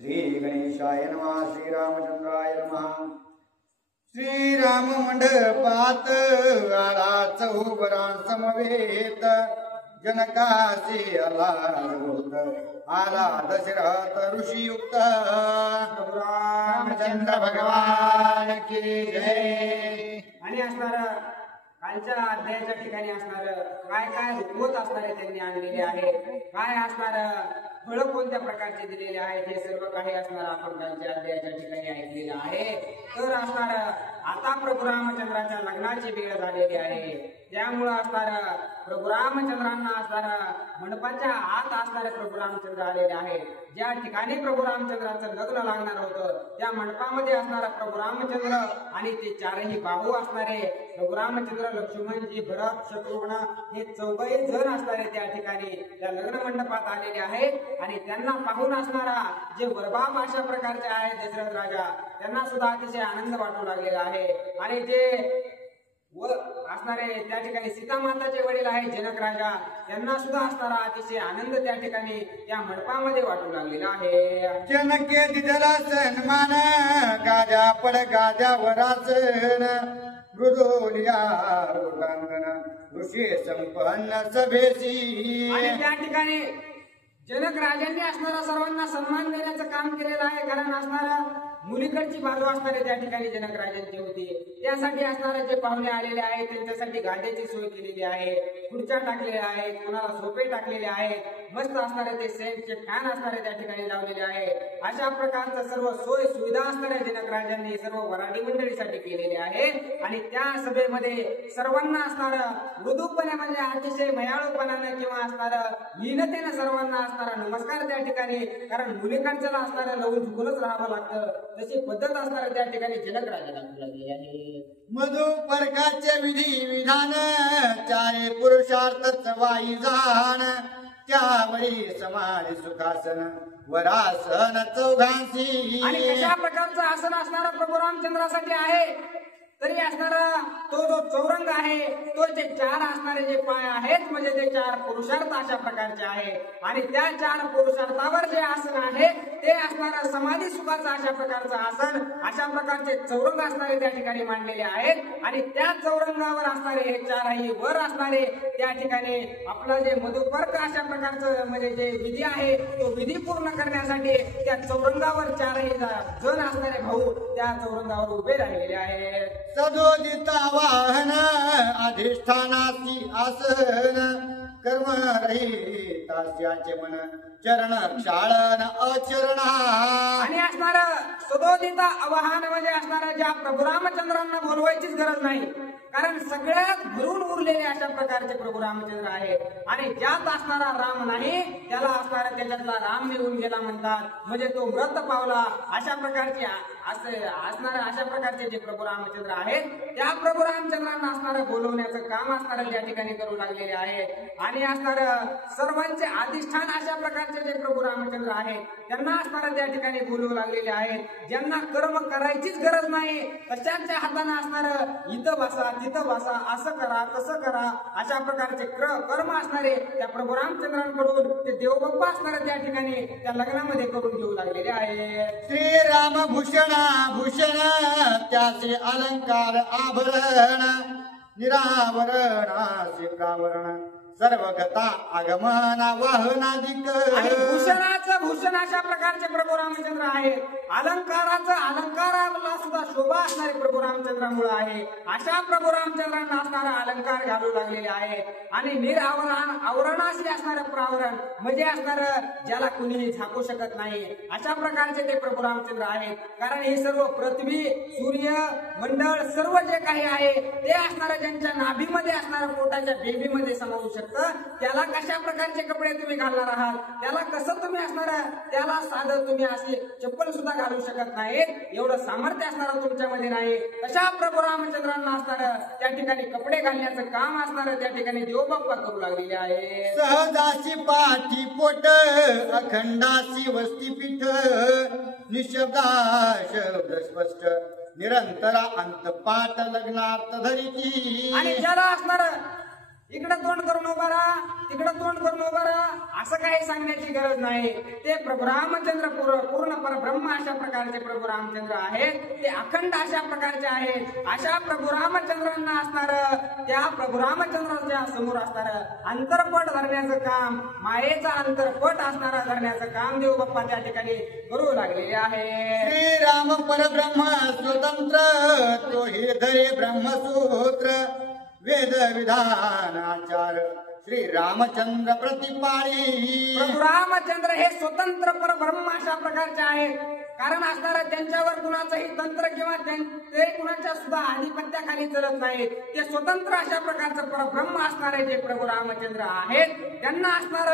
श्री गणेशाय नमः. श्रीरामचंद्राय नमः. श्रीराम मंडपात आला चौबरां समवेत, जनकासी आला होत आला दशरथ ऋषियुक्त. रामचंद्र भगवान की जय. आणि असणार कालच्या अध्यायाच्या ठिकाणी असणार काय काय रुपवत असणारे त्यांनी आणलेले आहे, काय असणार फळ कोणत्या प्रकारचे दिलेले आहेत, हे सर्व काही असणार आपण कालच्या अध्यायाच्या ठिकाणी ऐकलेलं आहे. तर असणार आता प्रभू रामचंद्राच्या लग्नाची वेळ झालेली आहे. त्यामुळं असणार प्रभू रामचंद्रांना असणार मंडपाच्या आत असणारे प्रभू रामचंद्र आलेले आहेत. ज्या ठिकाणी प्रभू रामचंद्राचं लग्न लागणार होतं त्या मंडपामध्ये असणारा प्रभू रामचंद्र आणि ते चारही बाहू असणारे प्रभू रामचंद्र, लक्ष्मणजी, भरत, शत्रुघ्न हे चौघही जण असणारे त्या ठिकाणी त्या लग्न मंडपात आलेले आहेत. आणि त्यांना पाहून असणारा जे वरबाप अशा प्रकारचे आहेत दशरथ राजा, त्यांना सुद्धा अतिशय आनंद वाटू लागलेला आहे. आणि जे व असणारे त्या ठिकाणी सीता माताचे वडील आहेत जनक राजा, त्यांना सुद्धा असणारा अतिशय आनंद त्या ठिकाणी त्या मंडपामध्ये वाटू लागलेला आहे. जनके दिदला सन्मान, गाजा पड गाजावरासन, मृदोलिया मृगांगण ऋषी संपन्न सभेसी. आणि त्या ठिकाणी जनक राजांनी असणारा सर्वांना सन्मान देण्याचं काम केलेलं आहे. कारण असणारा मुलीकडची बाजू असणारे त्या ठिकाणी जनक राजांची होती. त्यासाठी असणारे जे पाहुणे आलेले आहेत त्यांच्यासाठी गाद्याची सोय केलेली आहे, खुर्च्या टाकलेल्या आहेत, कोणाला सोफे टाकलेले आहेत, मस्त असणारे ते सेंटचे फॅन असणारे त्या ठिकाणी लावलेले आहे. अशा प्रकारचं सर्व सोय सुविधा असणाऱ्या जनक राजांनी सर्व वराडी मंडळीसाठी केलेले आहे. आणि त्या सभेमध्ये सर्वांना असणारं मृदूपणे म्हणजे अतिशय मयाळूपणानं किंवा असणारं लीनतेनं सर्वांना असणारा नमस्कार त्या ठिकाणी, कारण मुलीकडच्याला असणारं लवून झुकूनच राहावं लागतं, तशी पद्धत असणाऱ्या त्या ठिकाणी जनक राजा दाखवू लागले आहे. मधु परकाचे विधी विधान, चारे पुरुषार्थ वाई जाण, त्यावरी समाधी सुखासन वरासन चौघांसी. आणि कशा प्रकारचं आसन असणारा प्रभू रामचंद्रासाठी आहे तरी असणारा तो जो चौरंग आहे तो जे चार असणारे जे पाय आहेत म्हणजे ते चार पुरुषार्थ अशा प्रकारचे आहे. आणि त्या चार पुरुषार्थावर जे आसन आहे ते असणारा समाधी सुखाचं अशा प्रकारचं आसन, अशा प्रकारचे चौरंग असणारे त्या ठिकाणी मांडलेले आहेत. आणि त्या चौरंगावर असणारे हे चारही वर असणारे त्या ठिकाणी आपलं जे मधुपर्क अशा प्रकारचं म्हणजे जे विधी आहे तो विधी पूर्ण करण्यासाठी त्या चौरंगावर चारही जण असणारे भाऊ त्या चौरंगावर उभे राहिलेले आहेत. सदोदिता वाहन अधिष्ठानासी आसन, कर्म रहितास्याचे मन चरण क्षाळन अचरणा. आणि असणार सदोदिता आवाहन म्हणजे असणारा ज्या प्रभू रामचंद्रांना बोलवायचीच गरज नाही, कारण सगळ्यात भरून उरलेले अशा प्रकारचे प्रभू रामचंद्र आहेत. आणि ज्यात असणारा राम नाही त्याला असणारा त्याच्यातला राम निघून गेला म्हणतात, म्हणजे तो व्रत पावला अशा प्रकारचे असणारे अशा प्रकारचे जे प्रभू रामचंद्र आहेत त्या प्रभू रामचंद्रांना असणारं बोलवण्याचं काम असणारं त्या ठिकाणी करू लागलेले आहे. आणि असणारं सर्वांचे अधिष्ठान अशा प्रकारचे जे प्रभू रामचंद्र आहेत त्यांना असणारं त्या ठिकाणी बोलवू लागलेले आहेत. ज्यांना कर्म करायचीच गरज नाही तशाच्या हाताने असणारं इथं बसा तिथं बसा, असं करा तसं करा अशा प्रकारचे कर्म असणारे त्या प्रभू रामचंद्रांकडून ते देवबाप्पा असणारे त्या ठिकाणी त्या लग्नामध्ये करून घेऊ लागलेले आहे. श्रीराम भूषण भूषण त्याचे अलंकार आभरण, निरावरणाचे प्रावरण सर्वगता आगमन वाहनादिक. भूषणाचं भूषण अशा प्रकारचे प्रभू रामचंद्र आहे. अलंकाराचं अलंकाराला सुद्धा शोभा असणारे प्रभू रामचंद्रामुळे आहे. अशा प्रभू रामचंद्रांना असणारा अलंकार घालू लागलेले आहे. आणि निरावरण आवरणाशी असणारं प्रावरण म्हणजे असणारं ज्याला कुणीही झाकू शकत नाही अशा प्रकारचे ते प्रभू रामचंद्र आहेत. कारण हे सर्व पृथ्वी सूर्य मंडळ सर्व जे काही आहे ते असणारं ज्यांच्या नाभीमध्ये असणारं पोटाच्या बेबीमध्ये समावू शकतं. त्याला कशा प्रकारचे कपडे तुम्ही घालणार आहात, त्याला कसं तुम्ही असणार, त्याला साधं तुम्ही असे चप्पल सुद्धा घालू शकत नाही, एवढं सामर्थ्य असणार तुमच्यामध्ये नाही. तशा प्रभू रामचंद्रांना असणार त्या ठिकाणी कपडे घालण्याचं काम असणार त्या ठिकाणी देवबाप्पा करू लागलेले आहे. सहजाशी पाठी पोट अखंडाशी वस्तीपीठ, निशब्दा शब्द स्पष्ट निरंतरा अंतपाठ लग्नात धरिती. आणि ज्याला असणार इकडं तोंड करून उभा राहा, तिकडं तोंड करून उभा राहा, असं काही सांगण्याची गरज नाही. ते प्रभू रामचंद्र पूर्ण परब्रह्म अशा प्रकारचे प्रभू रामचंद्र आहेत. ते अखंड अशा प्रकारचे आहेत. अशा प्रभू रामचंद्रांना असणार, त्या प्रभू रामचंद्राच्या समोर असणार अंतरपट धरण्याचं काम, मायेचा अंतरपट असणारा धरण्याचं काम देव बाप्पा त्या ठिकाणी करू लागलेले आहे. श्रीराम परब्रह्म स्वतंत्र, तो हे धरे ब्रह्मसूत्र, वेद विधानाचार श्री रामचंद्र प्रतिपाळी. प्रभू रामचंद्र हे स्वतंत्र परब्रह्म अशा प्रकारचे आहेत. कारण असणार त्यांच्यावर कुणाचंही तंत्र किंवा ते कुणाच्या सुद्धा आधिपत्याखाली चलत नाहीत. ते स्वतंत्र अशा प्रकारचं परब्रह्म असणारे जे प्रभू रामचंद्र आहेत, त्यांना असणार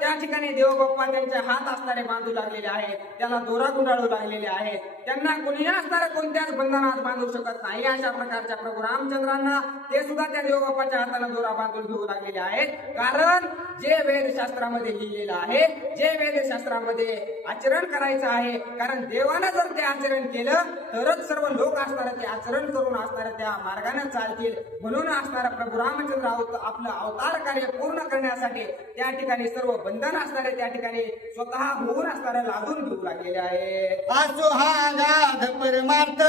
त्या ठिकाणी देवबाप्पा त्यांचे हात असणारे बांधू लागलेले आहेत, त्याला दोरा गुंडाळू लागलेले आहेत. त्यांना कुणीही असणार कोणत्याच बंधनात बांधू शकत नाही. अशा प्रकारच्या प्रभू रामचंद्रांना ते सुद्धा त्या देवबाप्पाच्या हाताने दोरा बांधून घेऊ लागलेले आहेत. कारण जे वेदशास्त्रामध्ये लिहिलेलं आहे, जे वेदशास्त्रामध्ये आचरण करायचं आहे, कारण देवानं जर ते आचरण केलं तरच सर्व लोक असणार ते आचरण करून असणार त्या मार्गाने चालतील. म्हणून असणारा प्रभू रामचंद्र आपलं अवतार कार्य पूर्ण करण्यासाठी त्या ठिकाणी सर्व बंधन असणारे त्या ठिकाणी स्वतः होऊन असणारे लादून घेऊ लागलेले आहे. असो हा गाध परमार्थ,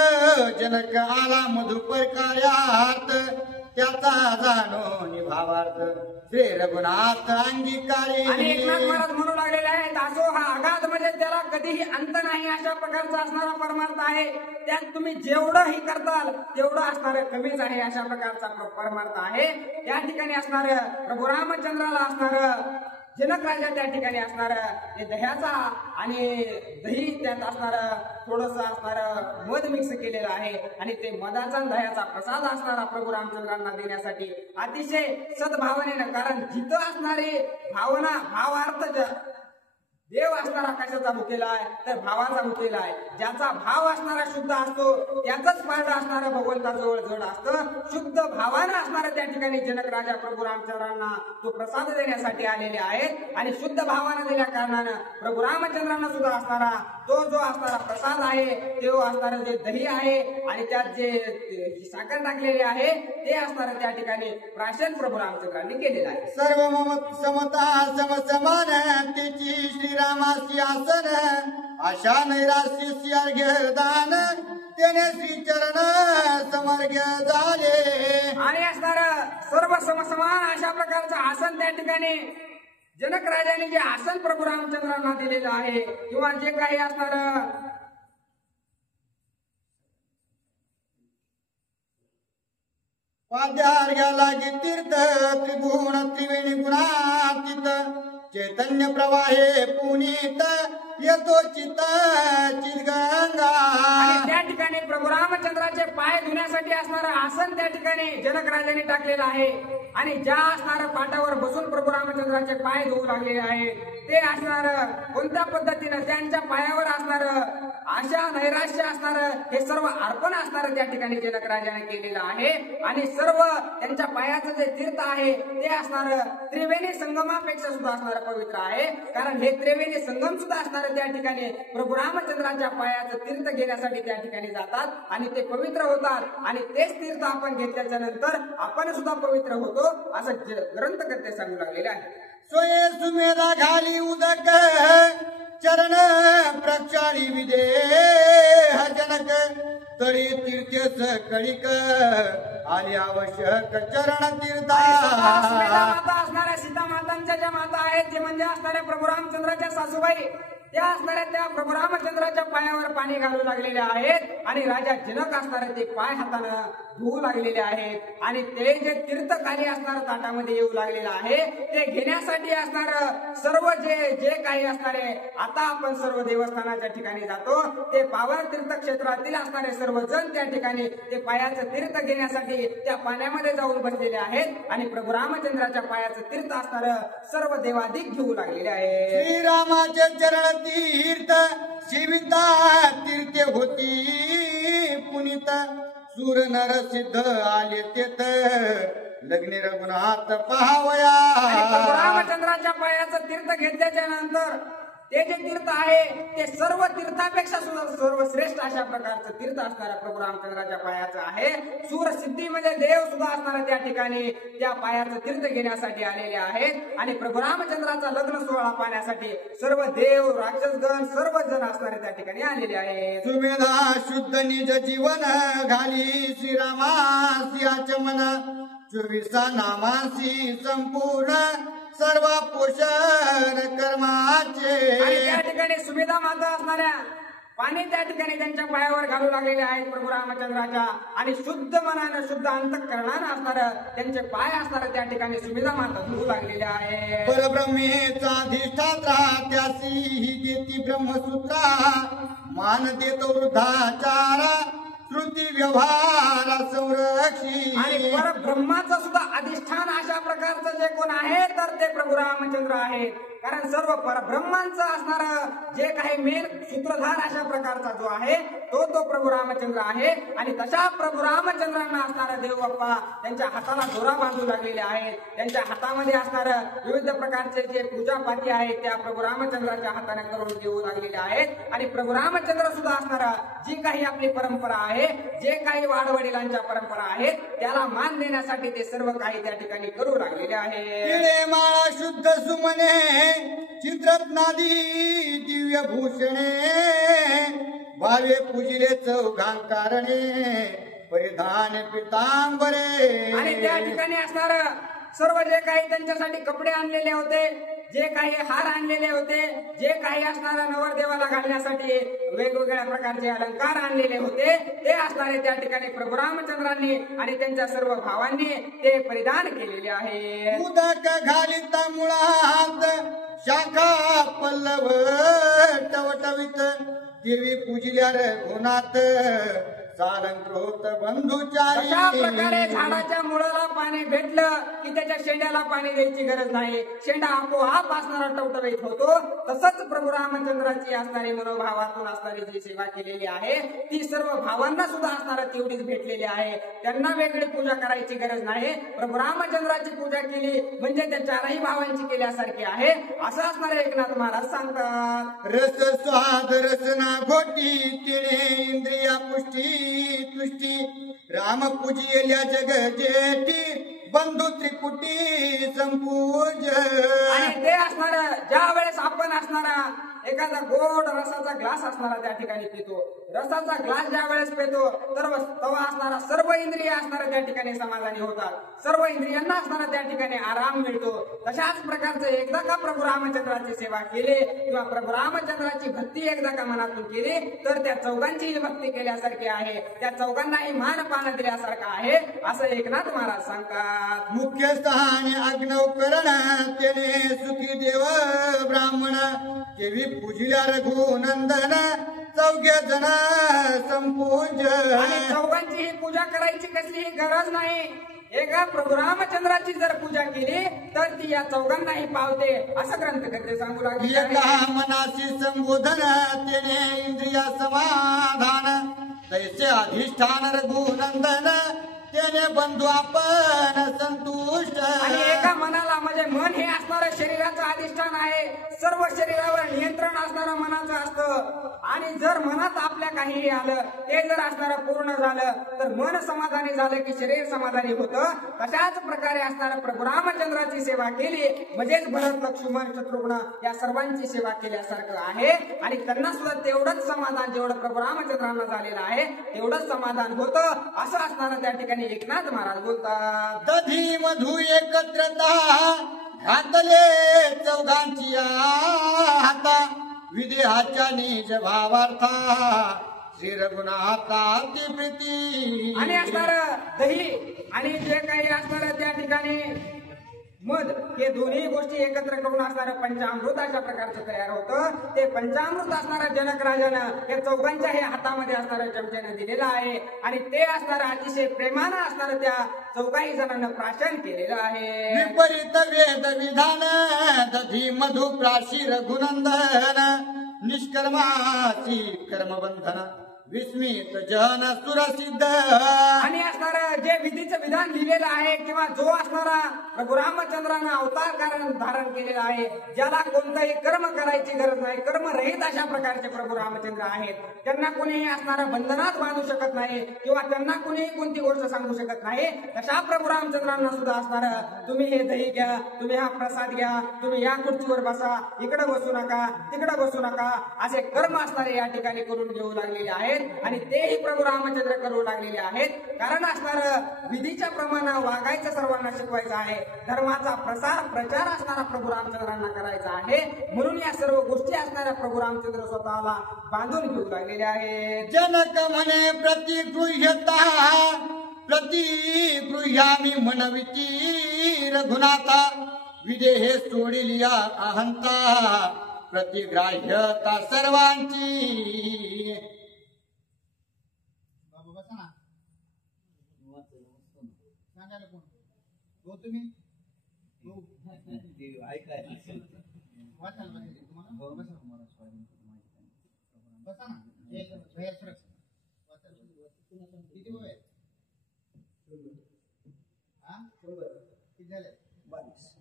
जनक आला मधुपर कार्यात, त्याचा जाणो निभावार्थ श्री रघुनाथ अंगीकारी. आणि एकनाथ महाराज म्हणू लागलेले आहेत, असो हा अगाध म्हणजे त्याला कधीही अंत नाही अशा प्रकारचा असणारा परमार्थ आहे. त्यात तुम्ही जेवढंही करताल तेवढं असणार कमीच आहे अशा प्रकारचा परमार्थ आहे. त्या ठिकाणी असणार प्रभू रामचंद्राला असणार जनक राजा त्या ठिकाणी असणार ते दह्याचा आणि दही त्यात असणार थोडस असणार मध मिक्स केलेलं आहे आणि ते मधाचा दह्याचा प्रसाद असणारा प्रभू रामचंद्रांना देण्यासाठी अतिशय सद्भावनेनं, कारण जिथं असणारी भावना भावार्थ देव असणारा कशाचा भुकेला आहे तर भावाचा भुकेला आहे. ज्याचा भाव असणारा शुद्ध असतो त्याच पारड असणारा भगवंताजवळ जड असतं. शुद्ध भावानं असणारा त्या ठिकाणी जनक राजा प्रभू रामचंद्रांना तो प्रसाद देण्यासाठी आलेले आहेत आणि शुद्ध भावानं दिल्या कारणानं प्रभू रामचंद्रांना सुद्धा असणारा तो जो असणारा प्रसाद आहे, तो असणारा जे दही आहे आणि त्यात जे साखर टाकलेली आहे ते असणारं त्या ठिकाणी प्राशन प्रभू रामचंद्रांनी केलेलं आहे. सर्व समता समसमान त्याची श्रीरामासी आसन, आशा नैराश्य अर्घ्य दान, त्याने श्रीचरण समर्घ्य झाले. आणि असणार सर्व समसमान अशा प्रकारचं आसन त्या ठिकाणी जनक राजाने जे आसन प्रभू रामचंद्रांना दिलेलं आहे किंवा जे काही असणार पाद्यार्घ्या लागे तीर्थ त्रिभुवन त्रिवेणी गुणातीत, चैतन्य प्रवाहे पुनीत येतो चित चिदगंगा. आणि त्या ठिकाणी प्रभू रामचंद्राचे पाय धुण्यासाठी असणारं आसन त्या ठिकाणी जनक राजाने टाकलेलं आहे आणि ज्या असणाऱ्या पाटावर बसून प्रभू रामचंद्राचे पाय धुवू लागलेले आहे ते असणार कोणत्या पद्धतीनं त्यांच्या पायावर असणार आशा नैराश्य असणार हे सर्व अर्पण असणार त्या ठिकाणी जनक राजाने केलेलं आहे. आणि सर्व त्यांच्या पायाचं जे तीर्थ आहे ते असणार त्रिवेणी संगमापेक्षा सुद्धा असणार पवित्र आहे. कारण हे त्रिवेणी संगम सुद्धा असणार त्या ठिकाणी प्रभू रामचंद्राच्या पायाचं तीर्थ घेण्यासाठी त्या ठिकाणी जातात आणि ते पवित्र होतात आणि तेच तीर्थ आपण घेतल्याच्या नंतर आपण सुद्धा पवित्र होतो असं ग्रंथकर्ते सांगू लागलेले आहे. सोये सुमेधा घाली उदक, चरण प्रक्षाळी विदेह जनक, तळी तीर्थेच कळिक आली आवश्यक चरण तीर्था. माता असणाऱ्या सीता मातांच्या ज्या माता आहेत ते म्हणजे असणाऱ्या प्रभू रामचंद्राच्या सासूबाई, त्या असणाऱ्या त्या प्रभू रामचंद्राच्या पायावर पाणी घालू लागलेले आहेत आणि राजा जनक असणारे ते पाय हातानं धुवू लागलेले आहेत आणि ते जे तीर्थ खाली असणार ताटामध्ये येऊ लागलेलं आहे ते घेण्यासाठी असणार सर्व जे काही असणारे आता आपण सर्व देवस्थानाच्या ठिकाणी जातो ते पावन तीर्थ क्षेत्रातील असणारे सर्वजण त्या ठिकाणी ते पायाचं तीर्थ घेण्यासाठी त्या पाण्यामध्ये जाऊन बसलेले आहेत आणि प्रभू रामचंद्राच्या पायाचं तीर्थ असणार सर्व देवाधिक घेऊ लागलेले आहे. श्रीरामाचे चरण तीर्थ शिविता तीर्थे होती पुनीत, सूर नर सिद्ध आले तेथ लग्नी रघुनाथ पहावया. प्रभू रामचंद्राच्या पायाचं तीर्थ घेतल्याच्या नंतर ते जे तीर्थ आहे ते सर्व तीर्थापेक्षा सुद्धा सर्वश्रेष्ठ अशा प्रकारचं तीर्थ असणाऱ्या प्रभू रामचंद्राच्या पायाचं आहे. सूर सिद्धीमध्ये देव सुद्धा असणारा त्या ठिकाणी त्या पायाचं तीर्थ घेण्यासाठी आलेले आहेत आणि प्रभू रामचंद्राचा लग्न सोहळा पाहण्यासाठी सर्व देव राक्षसगण सर्व जण असणारे त्या ठिकाणी आलेले आहेत. सुमेधा शुद्ध निज जीवन घाली श्रीरामासी आचमन 24 नामांसी संपूर्ण सर्व पोषण कर्माचे. आणि त्या ठिकाणी सुमेधा माता असणाऱ्या पाणी त्या ठिकाणी त्यांच्या पायावर घालू लागलेले आहेत प्रभू रामचंद्राच्या आणि शुद्ध मनानं शुद्ध अंतःकरणानं असणारं त्यांचे पाय असणारं त्या ठिकाणी सुमेधा माता धुवू लागलेल्या आहे. परब्रह्मेचा अधिष्ठात्रा त्यासी ही देती ब्रह्मसूत्रा मान देतो वृद्धाचारा श्रुती व्यवहार संरक्षी. आणि परब्रह्माचं सुद्धा अधिष्ठान अशा प्रकारचं जे कोण आहे तर ते प्रभू रामचंद्र आहेत. कारण सर्व परब्रह्मांचं असणारं जे काही मेन सूत्रधार अशा प्रकारचा जो आहे तो प्रभू रामचंद्र आहे. आणि तशा प्रभू रामचंद्रांना असणारा देव बाप्पा त्यांच्या हाताला दोरा बांधू लागलेले आहेत. त्यांच्या हातामध्ये असणारं विविध प्रकारचे जे पूजापाठी आहेत त्या प्रभू रामचंद्राच्या हाताने करून देऊ लागलेले आहेत. आणि प्रभू रामचंद्र सुद्धा असणारा जी काही आपली परंपरा आहे जे काही वाडवडिलांच्या परंपरा आहेत त्याला मान देण्यासाठी ते सर्व काही त्या ठिकाणी करू लागलेले आहे. माळा शुद्ध सुमने चित्रत्नादी दिव्य भूषणे भावे पूजिले चौघांकारणे परिधान पितांबरे. आणि त्या ठिकाणी असणार सर्व जे काही त्यांच्यासाठी कपडे आणलेले होते जे काही हार आणलेले होते जे काही असणाऱ्या नवरदेवाला घालण्यासाठी वेगवेगळ्या प्रकारचे अलंकार आणलेले होते ते असणारे त्या ठिकाणी प्रभू रामचंद्रांनी आणि त्यांच्या सर्व भावांनी ते परिधान केलेले आहे. उदक घालिता मुळात शाखा पल्लव टवटवीत देवी पूजिल्या रघुनाथ सालंकृत बंधुचारी. अशा प्रकारे झाडाच्या मुळाला पाणी भेटलं की त्याच्या शेंड्याला पाणी द्यायची गरज नाही. शेंडा आपोआप असणारा टवटवीत होतो. तसंच प्रभू रामचंद्राची असणारी मनोभावातून असणारी जी सेवा केलेली आहे ती सर्व भावांना सुद्धा असणारा तेवढीच भेटलेली आहे. त्यांना वेगळी पूजा करायची गरज नाही. प्रभू रामचंद्राची पूजा केली म्हणजे त्या चारही भावांची केल्यासारखी आहे असं असणारे एकनाथ महाराज सांगतात. रस स्वाद रसना घोटी तिने इंद्रिया पुष्टी तुष्टी राम पूजिल्या जग जेठी बंधू त्रिपुटी संपूज. आणि ते असणार ज्या वेळेस आपण असणारा एखादा गोड रसाचा ग्लास असणारा त्या ठिकाणी पितो. रसाचा ग्लास ज्या वेळेस पितो तर तेव्हा असणारा सर्व इंद्रिय असणारा त्या ठिकाणी समाधानी होतात. सर्व इंद्रियांना असणारा त्या ठिकाणी आराम मिळतो. तशाच प्रकारचं एकदा का प्रभू रामचंद्राची सेवा केली किंवा प्रभू रामचंद्राची भक्ती एकदा का मनातून केली तर त्या चौघांचीही भक्ती केल्यासारखी आहे. त्या चौघांनाही मान पान दिल्यासारखं आहे असं एकनाथ महाराज सांगतात. मुख्य स्थानी अग्नवकरण त्याने सुखी देव ब्राह्मण देवी पूजिल्या रघुनंदन चौघे जण संपूज. आणि चौघांची ही पूजा करायची कसलीही गरज नाही. एका प्रभू रामचंद्राची जर पूजा केली तर ती या चौघांनाही पावते असं ग्रंथकर्ते सांगू लागले. एका मनाशी संबोधन त्याने इंद्रिया समाधान तैसे अधिष्ठान रघुनंदन त्याने बंधू आपण संतुष्ट. आणि एका मनाला म्हणजे मन हे असणारं शरीराचं अधिष्ठान आहे. सर्व शरीरावर नियंत्रण असणारं मनाचं असतं. आणि जर मनात आपल्या काही आलं ते जर असणारं पूर्ण झालं तर मन समाधानी झालं की शरीर समाधानी होतं. तशाच प्रकारे असणाऱ्या प्रभू रामचंद्राची सेवा केली म्हणजेच भरत लक्ष्मण शत्रुघ्न या सर्वांची सेवा केल्यासारखं आहे. आणि त्यांना सुद्धा तेवढंच समाधान जेवढं प्रभू रामचंद्रांना झालेलं आहे तेवढंच समाधान होतं असं असणारं त्या ठिकाणी एकनाथ महाराज बोलतात. दधी मधु एकत्रता घातले चौघांची हाता विदेहाच्या निज भावार्था श्री रघुनाथा प्रीती. आणि असणार दही आणि जे काही असणार त्या ठिकाणी मध हे दोन्ही गोष्टी एकत्र करून असणारं पंचामृत अशा प्रकारचं तयार होतं. ते पंचामृत असणारं जनक राजानं या चौघांच्या हे हातामध्ये असणारं चमच्यानं दिलेलं आहे. आणि ते असणारं अतिशय प्रेमानं असणारं त्या चौघाही जणांना प्राशन केलेलं आहे. विपरीत वेद विधान दधी मधु प्राशी रघुनंदन निष्कर्माची कर्मबंधन विस्मित जन सुरसिद्ध आणि असणार जे विधीचं विधान लिहिलेलं आहे किंवा जो असणारा प्रभू रामचंद्रानं अवतार धारण केलेला आहे, ज्याला कोणतंही कर्म करायची गरज नाही, कर्मरहित अशा प्रकारचे प्रभू रामचंद्र आहेत. त्यांना कोणीही असणारा बंधनात बांधू शकत नाही किंवा त्यांना कोणीही कोणती गोष्ट सांगू शकत नाही. तशा प्रभू रामचंद्रांना सुद्धा असणार तुम्ही हे दही घ्या, तुम्ही हा प्रसाद घ्या, तुम्ही या खुर्चीवर बसा, इकडे बसू नका, तिकडे बसू नका, असे कर्म असणारे या ठिकाणी करून घेऊ लागलेले आहेत. आणि तेही प्रभू रामचंद्र करू लागलेले आहेत. कारण असणार विधीच्या प्रमाणे वागायचं सर्वांना शिकवायचं आहे. धर्माचा प्रचार असणारा प्रभू रामचंद्रांना करायचा आहे. म्हणून या सर्व गोष्टी असणाऱ्या प्रभू रामचंद्र स्वतःला बांधून घेऊ लागलेले आहेत. जनक म्हणे प्रतिगृह्यामी म्हणविती रघुनाथा विदेहे सोडिलिया अहंता प्रतिग्राह्यता सर्वांची. तुम्ही किती वय किती झाले 22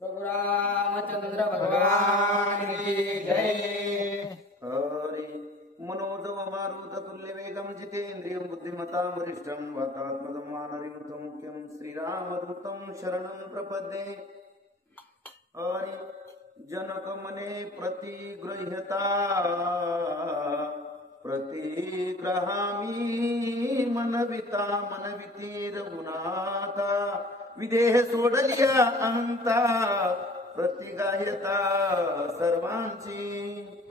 प्रभु रामचंद्र भगवान की जय. हरि मनोजव मारुत तुल्य वेगम जितेन्द्रियं बुद्धिमतां वरिष्ठं वातात्मजं वानरयुतं मुख्यं श्रीरामदूतं शरणं प्रपद्ये. हरि जनक मने प्रतिगृह्यता प्रतिग्रहामि मनविती रघुनाथा विदेह सोडलिया अहंता प्रतिगाह्यता सर्वांची.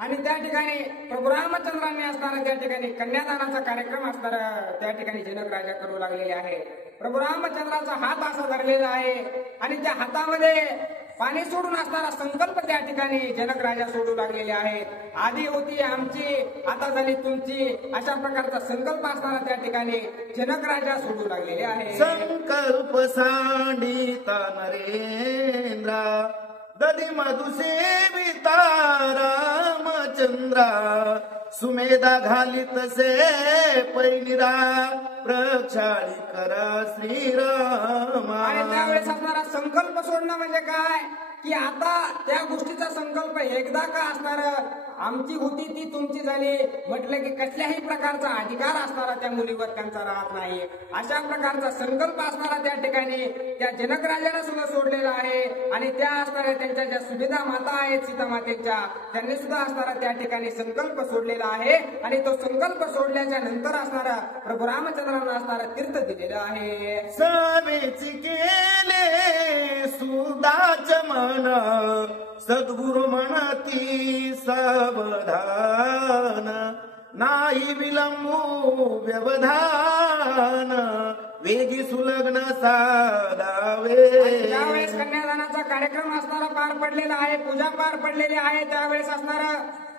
आणि त्या ठिकाणी प्रभू रामचंद्रांनी असणारा त्या ठिकाणी कन्यादानाचा कार्यक्रम असणारा त्या ठिकाणी जनक राजा करू लागलेले आहे. प्रभू रामचंद्राचा हात असा धरलेला आहे आणि त्या हातामध्ये पाणी सोडून असणारा संकल्प त्या ठिकाणी जनक राजा सोडू लागलेले आहेत. आधी होती आमची, आता झाली तुमची, अशा प्रकारचा संकल्प असणारा त्या ठिकाणी जनक राजा सोडू लागलेले आहे. संकल्प सांडिता नरेंद्रा दधी मधुसेविता रामचंद्रा सुमेधा घालित से पैनिरा प्रक्षाळी करा श्रीरामा. आणि त्यावेळेस असणारा संकल्प सोडणं म्हणजे काय की आता त्या गोष्टीचा संकल्प एकदा का असणार आमची होती ती तुमची झाली म्हटलं की कसल्याही प्रकारचा अधिकार असणारा त्या मुलीवर त्यांचा राहत नाही. अशा प्रकारचा संकल्प असणारा त्या ठिकाणी त्या जनक राजाला सुद्धा सोडलेला आहे. आणि त्या असणाऱ्या त्यांच्या ज्या सुविधा माता आहेत सीता मातेच्या त्यांनी सुद्धा असणारा त्या ठिकाणी संकल्प सोडलेला आहे. आणि तो संकल्प सोडल्याच्या नंतर असणारा प्रभू रामचंद्रांना असणारा तीर्थ दिलेलं आहे. सवेची केले सुदाच मन सद्गुरु म्हणती सावधान नाही विलंबू व्यवधान वेगी सुलग्न साधावे. ज्यावेळेस कन्यादानाचा कार्यक्रम असणारा पार पडलेला आहे, पूजा पार पडलेली आहे, त्यावेळेस असणारा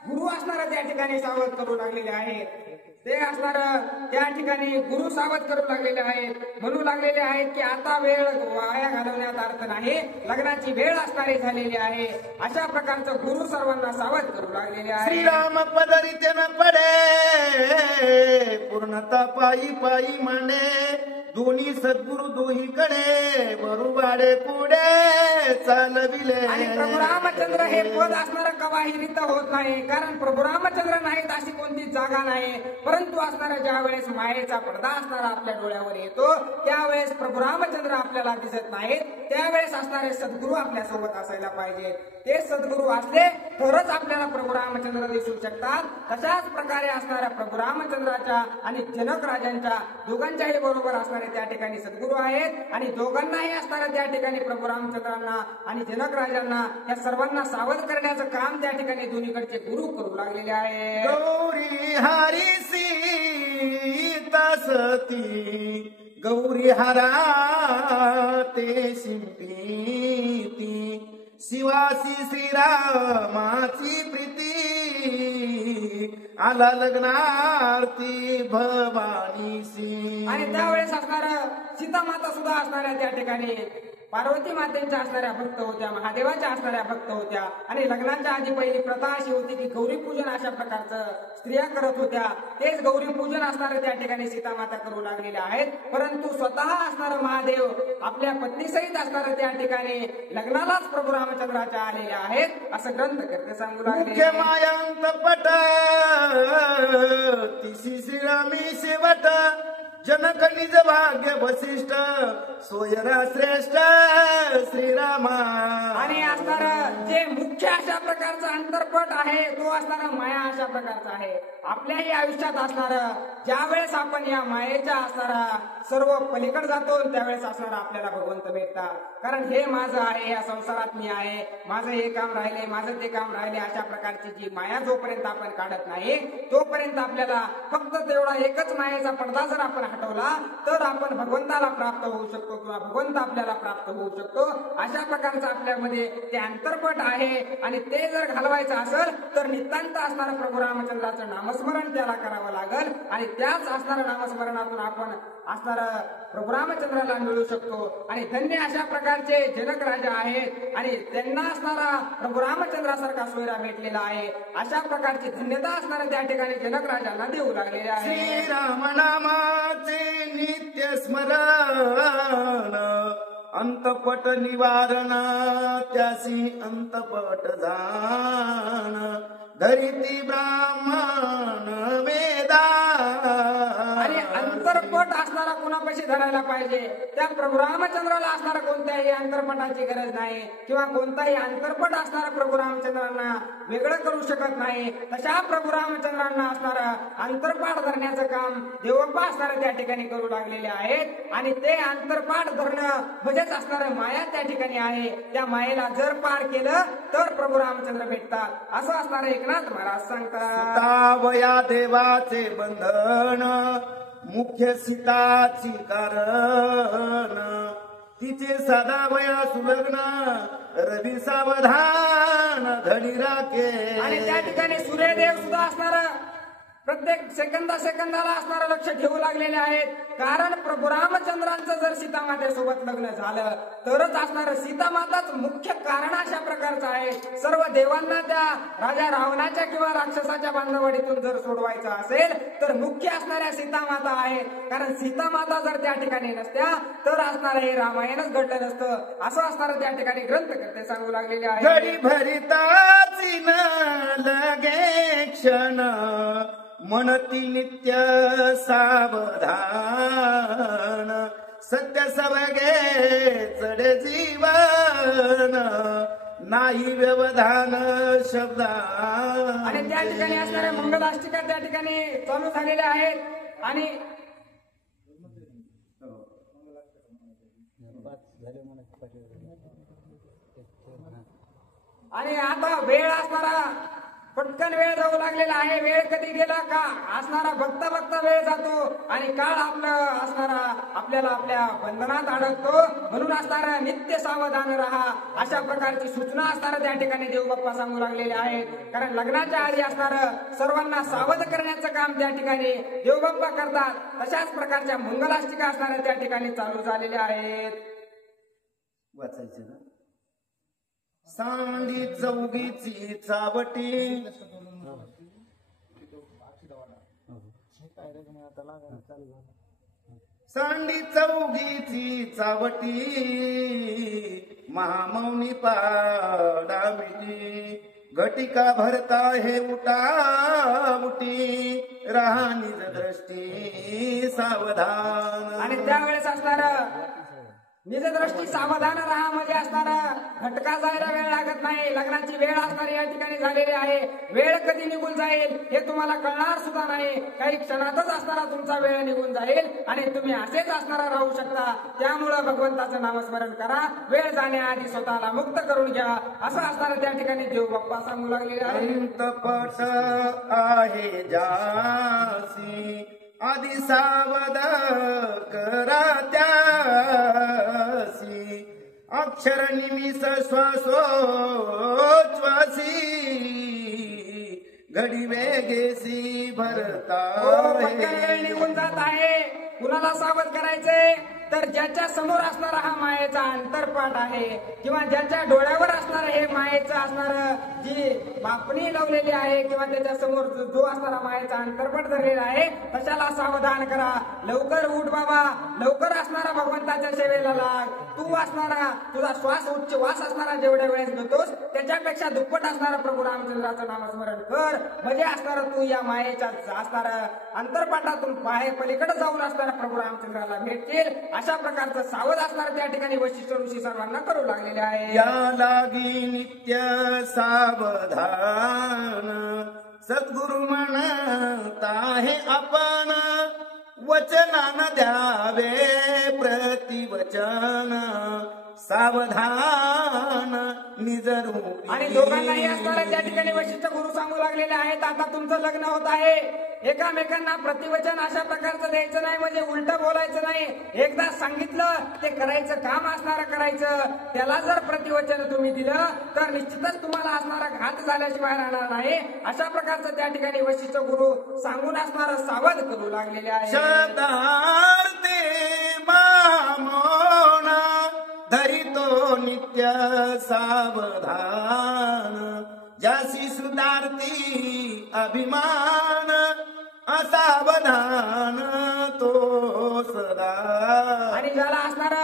गुरु असणारा त्या ठिकाणी सावध करू लागलेले आहेत. ते असणार त्या ठिकाणी गुरु सावध करू लागलेले आहेत, म्हणू लागलेले आहेत की आता वेळ वाया घालवण्यात अर्थ नाही, लग्नाची वेळ असणारी झालेली आहे. अशा प्रकारचं गुरु सर्वांना सावध करू लागलेले आहे. श्रीराम पदरिते न पडे पूर्णता पायी पायी म्हणे दोन्ही सद्गुरु दोहीकडे बरुवाडे पुढे चालविले. आणि प्रभू रामचंद्र हे पद असणारं कवाहिरीत होत नाही, कारण प्रभू रामचंद्र नाहीत अशी कोणती जागा नाही. परंतु असणारा ज्या वेळेस मायेचा पडदा असणारा आपल्या डोळ्यावर येतो त्यावेळेस प्रभू रामचंद्र आपल्याला दिसत नाहीत. त्यावेळेस असणारे सद्गुरू आपल्या सोबत असायला पाहिजेत. ते सद्गुरू असले तरच आपल्याला प्रभू रामचंद्र दिसू शकतात. तशाच प्रकारे असणाऱ्या प्रभू रामचंद्राच्या आणि जनक राजांच्या दोघांच्याही बरोबर असणारे त्या ठिकाणी सद्गुरू आहेत आणि दोघांनाही असणाऱ्या त्या ठिकाणी प्रभू रामचंद्रांना आणि जनक राजांना या सर्वांना सावध करण्याचं काम त्या ठिकाणी दोन्हीकडचे गुरु करू लागलेले आहेत. गौरी हारी सीता सती गौरी हारा ते शिंपीती शिवासी श्रीरामाची प्रीती आला लग्नार्थी भवानीसी. आणि त्यावेळेस असणार सीता माता सुद्धा असणाऱ्या त्या ठिकाणी पार्वती मातेच्या असणाऱ्या भक्त होत्या, महादेवाच्या असणाऱ्या भक्त होत्या. आणि लग्नाच्या आधी पहिली प्रथा अशी होती की गौरी पूजन अशा प्रकारचं स्त्रिया करत होत्या. तेच गौरी पूजन असणारं त्या ठिकाणी सीता माता करू लागलेल्या आहेत. परंतु स्वतः असणारं महादेव आपल्या पत्नीसहित असणारं त्या ठिकाणी लग्नालाच प्रभू रामचंद्राच्या आलेल्या आहेत असं ग्रंथकर्ते सांगू लागले. मुख्य मायांत पट तिशी श्रीरामी शेवट जनक निज भाग्य वसिष्ठ सोयरा श्रेष्ठ श्रीरामा. आणि असणारा जे मुख्य अशा प्रकारचा अंतर्पट आहे तो असणारा माया अशा प्रकारचा आहे. आपल्याही आयुष्यात असणारा ज्या वेळेस आपण या मायेच्या असणारा सर्व पलीकडे जातो त्यावेळेस असणारा आपल्याला भगवंत भेटतात. कारण हे माझं आहे, या संसारात मी आहे, माझं हे काम राहिले, माझं ते काम राहिले अशा प्रकारची जी माया जोपर्यंत आपण काढत नाही तोपर्यंत आपल्याला फक्त तेवढा एकच मायेचा पडदा जर आपण हटवला तर आपण भगवंताला प्राप्त होऊ शकतो किंवा भगवंत आपल्याला प्राप्त होऊ शकतो. अशा प्रकारचं आपल्यामध्ये ते अंतर्पट आहे. आणि ते जर घालवायचं असेल तर नितांत असणारं प्रभू रामचंद्राचं नामस्मरण त्याला करावं लागल. आणि त्याच असणाऱ्या नामस्मरणातून आपण असणारं प्रभू रामचंद्राला मिळू शकतो. आणि धन्य अशा प्रकारचे जनक राजा आहेत आणि त्यांना असणारा प्रभू रामचंद्रासारखा सोयरा भेटलेला आहे. अशा प्रकारची धन्यता असणाऱ्या त्या ठिकाणी जनक राजांना देऊ लागलेले आहे. श्रीराम नामाचे नित्य स्मरण अंतपट निवारण त्यासी अंतपट जाण धरिती ब्राह्मण वेदा. आणि अंतरपट असणारा कुणापाशी धरायला पाहिजे? त्या प्रभू रामचंद्राला असणारा कोणत्याही अंतरपटाची गरज नाही किंवा कोणताही अंतरपट असणारा प्रभू रामचंद्रांना वेगळं करू शकत नाही. तशा प्रभू रामचंद्रांना असणारा अंतरपाठ धरण्याचं काम देवप्पा असणारे त्या ठिकाणी करू लागलेले आहेत. आणि ते अंतरपाठ धरणं म्हणजेच असणारं माया त्या ठिकाणी आहे. त्या मायेला जर पार केलं तर प्रभू रामचंद्र भेटतात असं असणारं एकनाथ महाराज सांगतात. तावया देवाचे बंधन मुख्य सीताची कारण तिचे सदा वया सुलग्न रवी सावधान धडी राखे. आणि त्या ठिकाणी सूर्यदेव सुद्धा असणार प्रत्येक सेकंदाला असणारं लक्ष ठेवू लागलेले आहेत. कारण प्रभू रामचंद्रांचं जर सीतामातेसोबत लग्न झालं तरच असणारं सीतामाताच मुख्य कारण अशा प्रकारचं आहे. सर्व देवांना त्या राजा रावणाच्या किंवा राक्षसाच्या बांधवडीतून जर सोडवायचं असेल तर मुख्य असणाऱ्या सीतामाता आहेत. कारण सीतामाता जर त्या ठिकाणी नसत्या तर असणारं हे रामायणच घडलं नसतं असं असणारं त्या ठिकाणी ग्रंथकर्ते सांगू लागलेले आहे. घडी भरिताची न लगे क्षण म्हणती नित्य सावधान सत्य सवगे चढे जीवन नाही व्यवधान शब्दा. आणि त्या ठिकाणी असणाऱ्या मंगलाष्टिका त्या ठिकाणी चालू झालेल्या आहेत. आणि आता वेळ असणारा पटकन वेळ जाऊ लागलेला आहे. वेळ कधी गेला का असणारा बघता बघता वेळ जातो आणि काळ आपलं असणारा आपल्याला आपल्या बंधनात अडकतो. म्हणून असणारा नित्य सावधान राहा अशा प्रकारची सूचना असणारा त्या ठिकाणी देवबाप्पा सांगू लागलेले आहेत. कारण लग्नाच्या आधी असणारं सर्वांना सावध करण्याचं काम त्या ठिकाणी देवबाप्पा करतात. तशाच प्रकारच्या मंगलाष्टिका असणाऱ्या त्या ठिकाणी चालू झालेल्या आहेत. वाचायचे ना. सांडी चौगीची चावटी सांडी चौघीची चावटी महामौनी पाडा मिटी घटिका भरता हे उटी राहा निज दृष्टी सावधान. आणि त्यावेळेस असणार निजदृष्टी सावधान राहा म्हणजे असणार घटका जायला वेळ लागत नाही. लग्नाची वेळ असणार या ठिकाणी झालेली आहे. वेळ कधी निघून जाईल हे तुम्हाला कळणार सुद्धा नाही. काही क्षणातच असणारा तुमचा वेळ निघून जाईल आणि तुम्ही असेच असणारा राहू शकता. त्यामुळं भगवंताचं नामस्मरण करा. वेळ जाण्याआधी स्वतःला मुक्त करून घ्या असं असणारं त्या ठिकाणी देव बाप्पा सांगू लागलेले आहे. अंतपट आहे जासी आदि सावध करा त्यासी अक्षर निमिष श्वासोच्छ्वासी घडी वेगेसी भरता वेळ निघून जात आहे. कुणाला सावध करायचंय तर ज्याच्या समोर असणारा हा मायेचा अंतरपाठ आहे किंवा ज्याच्या डोळ्यावर असणार हे मायेचं असणार जी बापणी लावलेली आहे किंवा त्याच्या समोर जो असणारा मायेचा अंतरपाठ धरलेला आहे तशाला सावधान करा. लवकर उठ बाबा, लवकर असणारा भगवंताच्या सेवेला लाग. तू असणारा तुझा श्वास उच्च वास असणारा जेवढ्या वेळेस घेतोस त्याच्यापेक्षा दुप्पट असणारा प्रभू रामचंद्राचं नामस्मरण कर. म्हणजे असणारा तू या मायेच्या असणारा अंतरपाठातून बाहेर पलीकडे जाऊन असणारा प्रभू रामचंद्राला भेटतील. अशा प्रकारचं सावध असणार त्या ठिकाणी वशिष्ठ ऋषी सर्वांना करू लागलेले आहे. या लागी नित्य सावधान सद्गुरु म्हणता हे आपण वचनान द्यावे प्रतिवचन सावधान निजरूपी. आणि दोघांनाही असणारा त्या ठिकाणी वैशिष्ट्य गुरु सांगू लागलेले आहेत. आता तुमचं लग्न होत आहे. एकामेकांना प्रतिवचन अशा प्रकारचं द्यायचं नाही म्हणजे उलट बोलायचं नाही. एकदा सांगितलं ते करायचं काम असणारं करायचं. त्याला जर प्रतिवचन तुम्ही दिलं तर निश्चितच तुम्हाला असणारा घात झाल्याशिवाय राहणार नाही. अशा प्रकारचं त्या ठिकाणी वैशिष्ट्य गुरु सांगून असणारं सावध करू लागलेले आहे. शब्दार्थे मामोना धरितो नित्य सावधान जासी सुधारती अभिमान असावधान तो सदा. आणि ज्याला असणार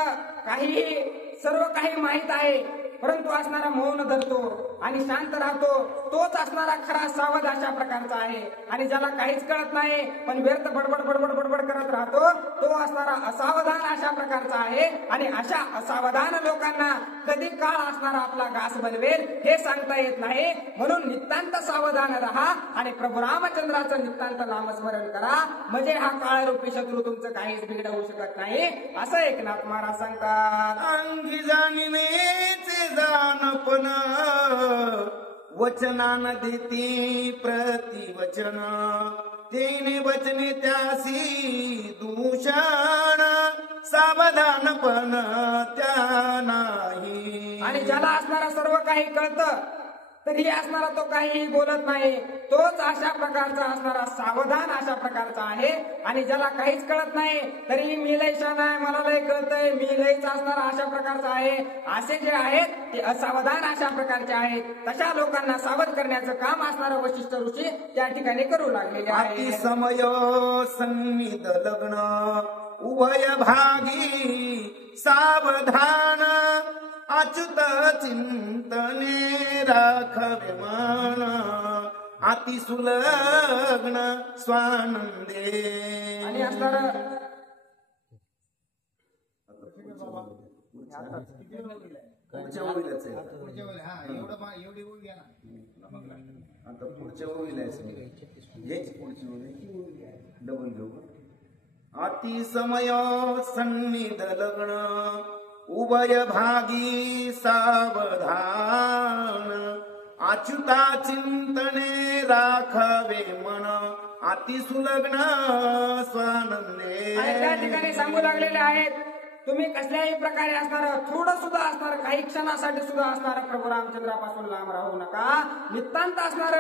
काही सर्व काही माहित आहे परंतु असणारा मौन धरतो आणि शांत राहतो तोच असणारा खरा सावध अशा प्रकारचा आहे. आणि ज्याला काहीच कळत नाही पण व्यर्थ बडबड बडबड बडबड करत राहतो तो असणारा असावधान अशा प्रकारचा आहे. आणि अशा असावधान लोकांना कधी काळ असणारा आपला घास बनवेल हे सांगता येत नाही. म्हणून नितांत सावधान राहा आणि प्रभू रामचंद्राचं नितांत नामस्मरण करा म्हणजे हा काळरूपी शत्रू तुमचं काहीच बिघडवू शकत नाही असं एकनाथ महाराज सांगतात. अंगी जाणीनेचे जाणपण वचनान देती प्रतिवचन तेने वचने त्यासी दूषण सावधानपण त्या नाही. आणि ज्याला असणारा सर्व काही कळतं तरी असणारा तो काहीही बोलत नाही. तोच अशा प्रकारचा असणारा सावधान अशा प्रकारचा आहे. आणि ज्याला काहीच कळत नाही तरी मी लय शान आहे मला लय कळतंय मी लयच असणारा अशा प्रकारचा आहे. असे जे आहेत ते असावधान अशा प्रकारचे आहेत. तशा लोकांना सावध करण्याचं काम असणारा वशिष्ठ ऋषी त्या ठिकाणी करू लागलेले आहे. समय संविध लग्न उभय भागी सावधान अच्युत चिंतने राखवे मन अति सुलग्न स्वानंदे. आणि असणार पुढच्या ओळीलाच आहे. पुढच्या वेळेला हा एवढी ओळ घ्या ना. आता पुढच्या ओळीला घ्यायची पुढची ओळी डबल घेऊ. अति समय सन्निध लग्न उभय भागी सावधान अच्युता चिंतने राखवे मन अति सुलग्न स्वानंदे. आणि त्या ठिकाणी सांगू लागलेले आहेत तुम्ही कसल्याही प्रकारे असणार थोडं सुद्धा असणार काही क्षणासाठी सुद्धा असणार प्रभू रामचंद्रापासून लांब राहू नका. नितांत असणार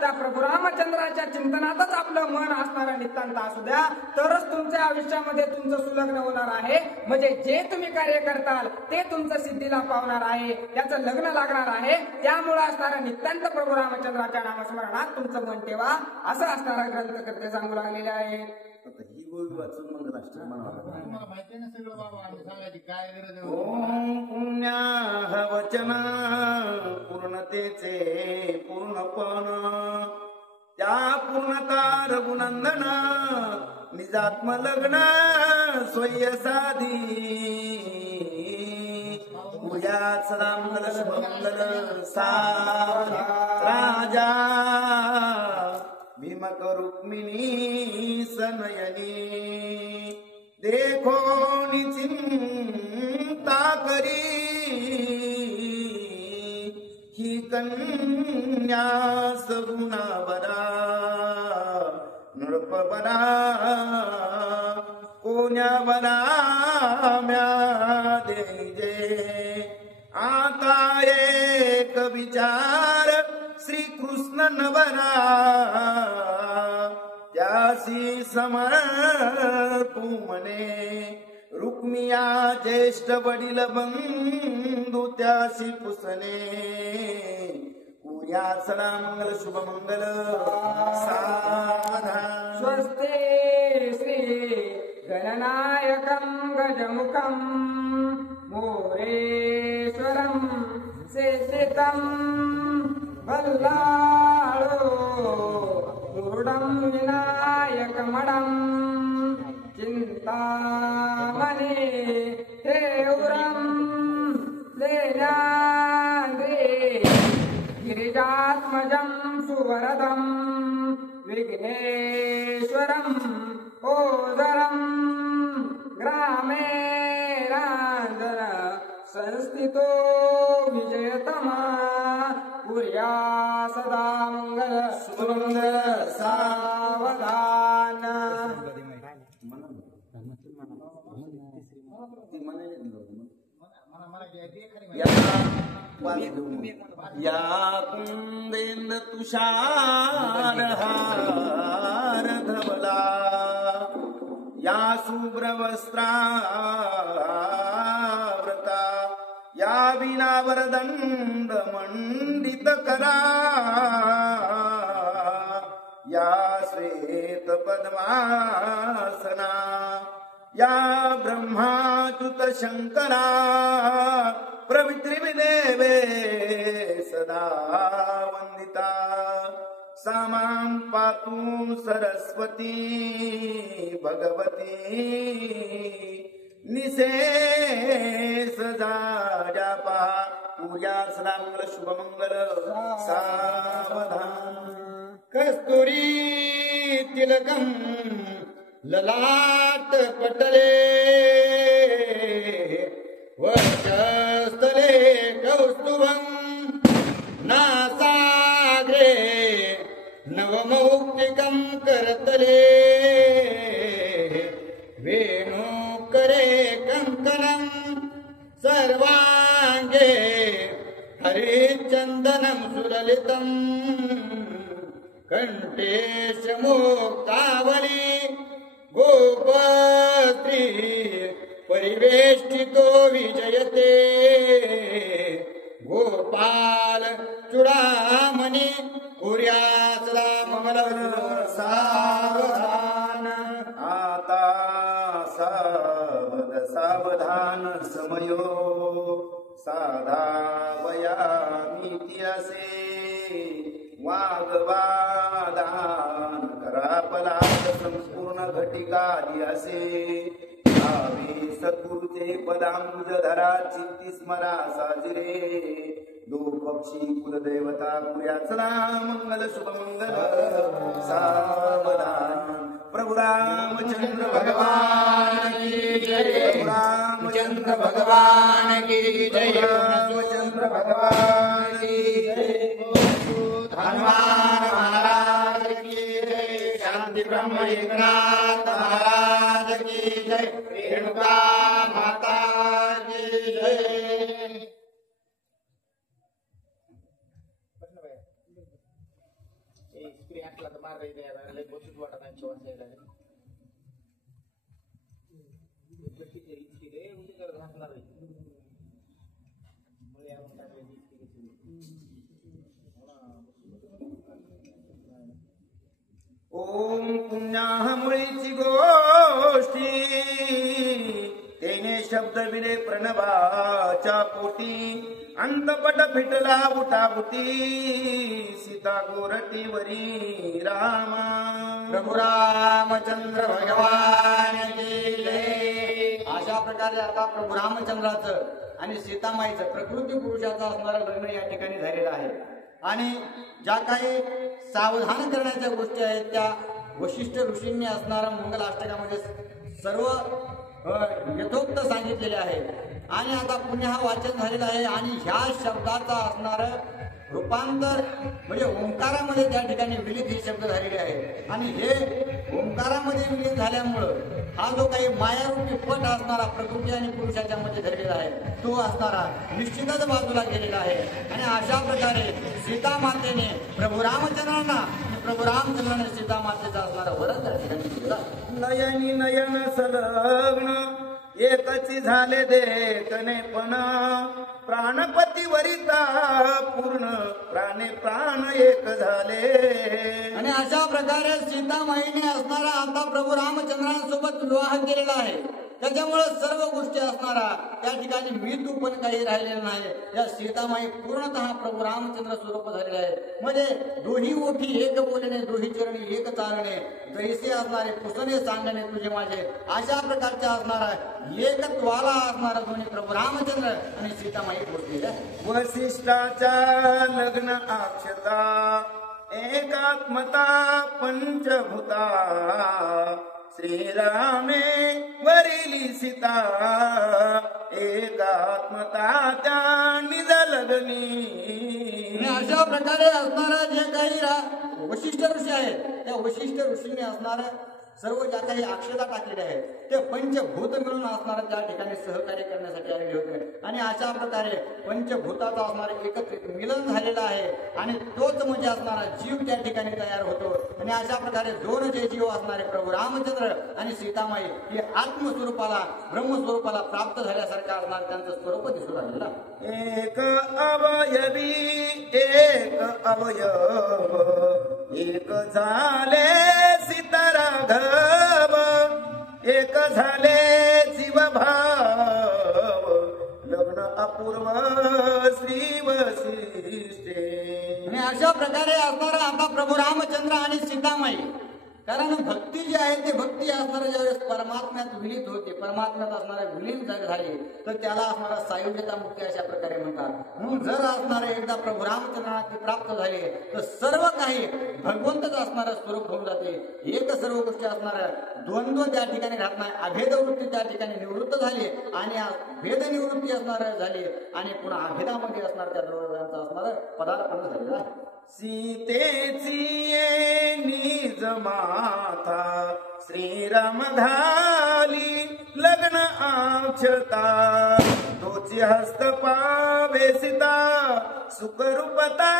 त्या प्रभू रामचंद्राच्या चिंतनातच आपलं मन असणार नितांत असू द्या तरच तुमच्या आयुष्यामध्ये तुमचं सुलग्न होणार आहे. म्हणजे जे तुम्ही कार्य करताल ते तुमचं सिद्धीला पावणार आहे त्याचं लग्न लागणार आहे. त्यामुळे असणारा नितांत प्रभू रामचंद्राच्या नामस्मरणात तुमचं मन ठेवा असं असणारा ग्रंथकर्ते सांगू लागलेले आहे. आता ही गोवी वाचून मग राष्ट्र म्हणावं तुम्हाला माहिती आहे ना सगळं बाबा आम्ही सांगायची काय गरज आहे? ओम पुण्या वचन पूर्णतेचे पूर्णपण त्या पूर्णता रघुनंदन निजात्म लग्न स्वयं साधी पूजा सदा मंगल शुभमंगल सावधा राजा भीमक रुक्मिणी सनयनी देखो चिंता करी ही कन्या सगुणा बरा नृप बरा कोण्या बरा म्या देजे आता एक विचार श्री कृष्ण नवरा त्यासी समर्पू मने रुक्मिया ज्येष्ठ वडील बंधू त्यासी पुसणे पूर्या सदा मंगल शुभ मंगल सावधान स्वस्ते श्री गणनायकं गजमुखं मोरेश्वरं शेषितं वल्लाळो मूढं विनायकमणं चिन्तामणि देवरं लेनाद्रि गिरिजात्मजं सुवरदं विघ्नेश्वरं ओदरं ग्रामे राजन संस्थितो विजयतमा पुर्या सदा मंगल सुमंगल सावधान या कुंदेंद तुषार हार धवला या शुभ्र वस्त्रावृता या विनावर दंड मंडित करा या श्वेत पद्मासना या ब्रह्माच्युत शंकरा प्रवित्री देवे सदा वंदिता सामां पातु सरस्वती भगवती निशेष जापा पूजा सदा मंगल शुभ मंगल सावधान कस्तुरी तिलकं ललाट पटले वक्षस्थले कौस्तुभं नासाग्रे नवमौक्तिकं करतले वेणुकरे कङ्कणं सर्वाङ्गे हरिचन्दनं सुललितं कण्ठेश मुक्तावली गोपस्त्री परिवेष्टितो विजयते गोपाल चूडामणि कुर्या सदा मंगल सावधान आता सावधान समयो साधा वयामिति असे वागवादान करापलाद संपूर्ण घटिकाली असे आवी सद्गुरुचे पदांबुज धरा चित्ती स्मरा साजिरे दो पक्षी कुलदेवता कुर्या सदा मंगल शुभ मंगल सावधान प्रभु रामचंद्र भगवान की जय प्रभु रामचंद्र भगवान की जय रामचंद्र भगवान की जय हनुमान महाराज की जय शांति ब्रह्म एकनाथ महाराज की जय रेणुका माता की जय ओम पुण्यामुळीची गो शब्द विरे प्रणवाच्या पोटी अंतपट फिटला बुटाबुटी सीता गोरटीवरी रामा प्रभू रामचंद्र भगवान की जय. अशा प्रकारे आता प्रभू रामचंद्राचं आणि सीतामाईचं प्रकृती पुरुषाचं असणारं लग्न या ठिकाणी झालेलं आहे. आणि ज्या काही सावधान करण्याच्या गोष्टी आहेत त्या वशिष्ठ ऋषींनी असणाऱ्या मंगलाष्टकामध्ये सर्व यथोक्त सांगितलेले आहे. आणि आता पुन्हा हा वाचन झालेलं आहे आणि ह्या शब्दाचा असणार रूपांतर म्हणजे ओंकारामध्ये त्या ठिकाणी विलीन हे शब्द झालेले आहे. आणि हे ओंकारामध्ये विलीन झाल्यामुळं हा जो काही मायारूपी पट असणारा प्रकृती आणि पुरुषाच्या मध्ये धरलेला आहे तो असणारा निश्चितच बाजूला गेलेला आहे. आणि अशा प्रकारे सीता मातेने प्रभू रामचंद्रांना प्रभू रामचंद्राने सीता मातेचा असणारा वरण त्या ठिकाणी दिला. नयनी नयन सलग्न एकची झाले देखणे पण प्राणपती वरिता पूर्ण प्राणे प्राण एक झाले. आणि अशा प्रकारे सीतामाईने असणारा आता प्रभू रामचंद्रांसोबत विवाह केलेला आहे. त्याच्यामुळे सर्व गोष्टी असणारा त्या ठिकाणी मी तू पण काही राहिलेलं नाही. या सीतामाई पूर्णतः प्रभू रामचंद्र स्वरूप झालेले आहे. म्हणजे दोही ओठी एक बोलणे दोही चरणी एक चालणे जैसे असणारे पुसणे सांगणे तुझे माझे अशा प्रकारच्या असणारा एकत्वाला असणारा दोन्ही प्रभू रामचंद्र आणि सीतामाई पोचलेल्या. वसिष्ठाच्या लग्न अक्षता एकात्मता पंचभूता श्रीरामे वरिली सीता एकात्मता त्या निज लग्नी. अशा प्रकारे असणारा जे काही वशिष्ठ ऋषी आहेत त्या वशिष्ठ ऋषींनी असणारा सर्व ज्या काही अक्षता टाकलेल्या आहेत ते पंचभूत मिळून असणारा त्या ठिकाणी सहकार्य करण्यासाठी आलेले होते. आणि अशा प्रकारे पंचभूताचा असणारा एकत्रित मिलन झालेला आहे. आणि तोच म्हणजे असणारा जीव त्या ठिकाणी तयार होतो. आणि अशा प्रकारे दोन जे जीव असणारे प्रभू रामचंद्र आणि सीतामाई हे आत्मस्वरूपाला ब्रह्मस्वरूपाला प्राप्त झाल्यासारखं असणार त्यांचं स्वरूप दिसून राहिलेलं. एक अवयवी एक अवयव एक झाले सीताराघव एक झाले जीवभाव लग्न अपूर्व श्री वसिष्ठे. आणि अशा प्रकारे असणारा आता प्रभू रामचंद्र आणि सीतामाई कारण भक्ती जी आहे ते भक्ती असणारा ज्यावेळेस परमात्म्यात विलीन होते परमात्म्यात असणारा विलीन झाली तर त्याला असणारा सायुज्यता मुक्ती अशा प्रकारे म्हणतात. म्हणून जर असणारे एकदा प्रभू रामचंद्रांना ते प्राप्त झाले तर सर्व काही भगवंतच असणारं स्वरूप होऊन जाते. एक सर्व गोष्टी असणाऱ्या द्वंद्व त्या ठिकाणी राहत नाही. अभेद वृत्ती त्या ठिकाणी निवृत्त झाली आणि भेद निवृत्ती असणार झाली आणि पुन्हा अभेदामध्ये असणार त्या दोघांचा असणार पदार्पण झालेला आहे. सीतेची निज माता श्रीराम घाली लग्न अक्षता तोची हस्त पावे सीता सुखरूपता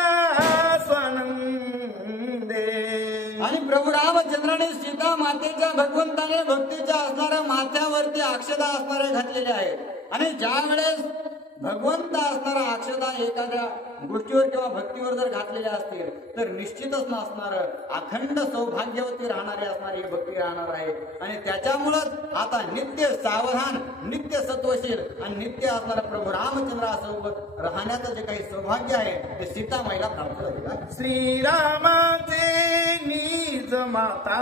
स्वानंदे. आणि प्रभू रामचंद्राने सीता मातेच्या भगवंताने भक्तीच्या असणाऱ्या माथ्यावरती अक्षता असणाऱ्या घातलेल्या आहेत. आणि ज्या वेळेस भगवंत असणारा अक्षता एखाद्या गोष्टीवर किंवा भक्तीवर जर घातलेल्या असतील तर निश्चितच नसणार अखंड सौभाग्यवती राहणारी असणारी भक्ती राहणार आहे. आणि त्याच्यामुळंच आता नित्य सावधान नित्य सत्वशील आणि नित्य असणारा प्रभू रामचंद्रासोबत राहण्याचं जे काही सौभाग्य आहे ते सीतामाईला प्राप्त झालेलं आहे. श्रीरामाचे निज माता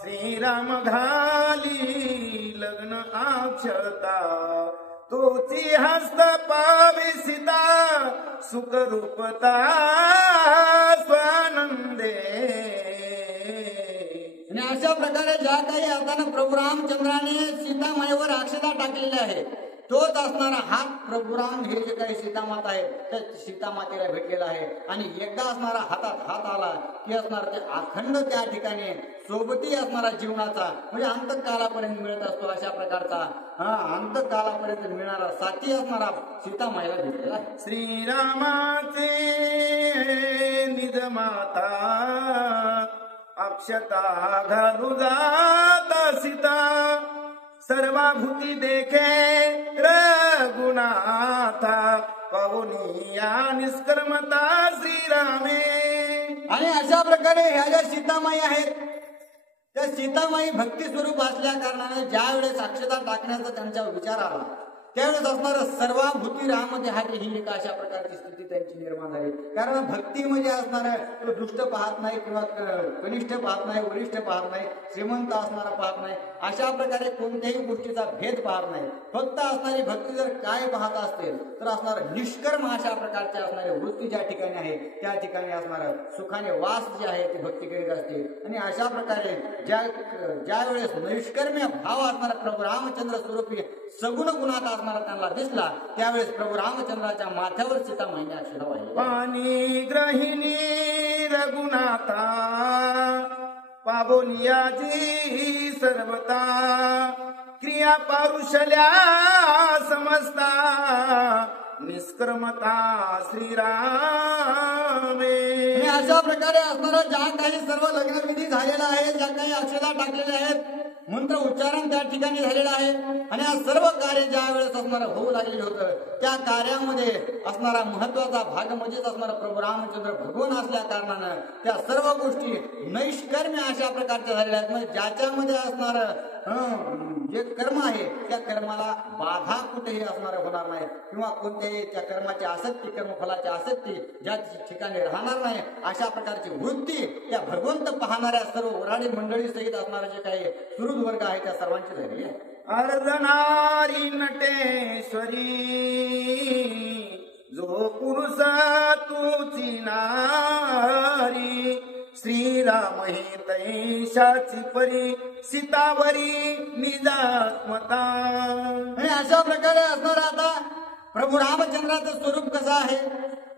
श्रीराम घाली लग्न अक्षता तोची हस्त पावी सीता सुखरूपता स्वानंदे. आणि अशा प्रकारे ज्या काही आता प्रभू रामचंद्राने सीतामाईवर अक्षता टाकलेल्या आहे तोच असणारा हात प्रभू राम हे जे काही सीतामाता आहे त्या सीतामातेला भेटलेला आहे. आणि एकदा असणारा हातात हात आला की असणार ते अखंड त्या ठिकाणी सोबती असणारा जीवनाचा म्हणजे अंतकालापर्यंत मिळत असतो अशा प्रकारचा अंतकालापर्यंत मिळणारा साथी असणारा सीतामाईला भेटलेला आहे. श्रीरामाचे निज माता अक्षता घालू जाता सीता सर्वाभूती देखे रघुनाथा पाहुनिया निष्कर्मता श्रीरामे. आणि अशा प्रकारे ह्या ज्या सीतामाई आहेत त्या त्या सीतामाई भक्ती स्वरूप असल्या कारणाने ज्या वेळेस अक्षता टाकण्याचा त्यांच्या विचार आला त्यावेळेस असणारं सर्वाभूती राम देहाटे ही एक अशा प्रकारची स्थिती त्यांची निर्माण झाली. कारण भक्ती म्हणजे असणारं तो दुष्ट पाहत नाही किंवा कनिष्ठ पाहत नाही, वरिष्ठ पाहत नाही, श्रीमंत असणारा पाहत नाही, अशा प्रकारे कोणत्याही गोष्टीचा भेद पाहत नाही. फक्त असणारी भक्ती जर काय पाहत असेल तर असणार निष्कर्म अशा प्रकारचे असणारे वृत्ती ज्या ठिकाणी आहे त्या ठिकाणी असणारं सुखाने वास जे आहे ते भक्ती करीत असते. आणि अशा प्रकारे ज्या वेळेस निष्कर्म्य भाव असणारा प्रभू रामचंद्र स्वरूपी सगुण गुणात असणारा त्यांना दिसला त्यावेळेस प्रभू रामचंद्राच्या माथ्यावर सीतामाईने अक्षरा वाहिली. पाणी ग्रहिणी रघुनाथा पाबोलियाची सर्वता क्रिया पारुषल्या समजता निष्कर्मता श्रीरामे. अशा प्रकारे असणारा ज्या काही सर्व लग्नविधी झालेला आहे, ज्या काही अक्षता टाकलेल्या आहेत, मंत्र उच्चारण त्या ठिकाणी झालेलं आहे आणि हा सर्व कार्य ज्या वेळेस असणारं होऊ लागलेलं होतं त्या कार्यामध्ये असणारा महत्वाचा भाग म्हणजेच असणारा प्रभू रामचंद्र भगवान असल्या कारणानं त्या सर्व गोष्टी नैष्कर्म्य अशा प्रकारच्या झालेल्या आहेत. म्हणजे ज्याच्यामध्ये असणारं जे कर्म आहे त्या कर्माला बाधा कुठेही असणारं होणार नाही किंवा कोणत्याही त्या कर्माची आसक्ती, कर्मफलाची आसक्ती ज्या ठिकाणी राहणार नाही अशा प्रकारची वृत्ती त्या भगवंत पाहणाऱ्या सर्व वराडी मंडळी सहित असणारे जे काही सुहृद वर्ग आहे त्या सर्वांची झालेली आहे. अर्धनारी नटेश्वरी जो पुरुष तुची नारी श्रीराम हे तैशाची परी सीतावरी निजात्मता. आणि अशा प्रकारे असणार आता प्रभू रामचंद्राचं स्वरूप कसं आहे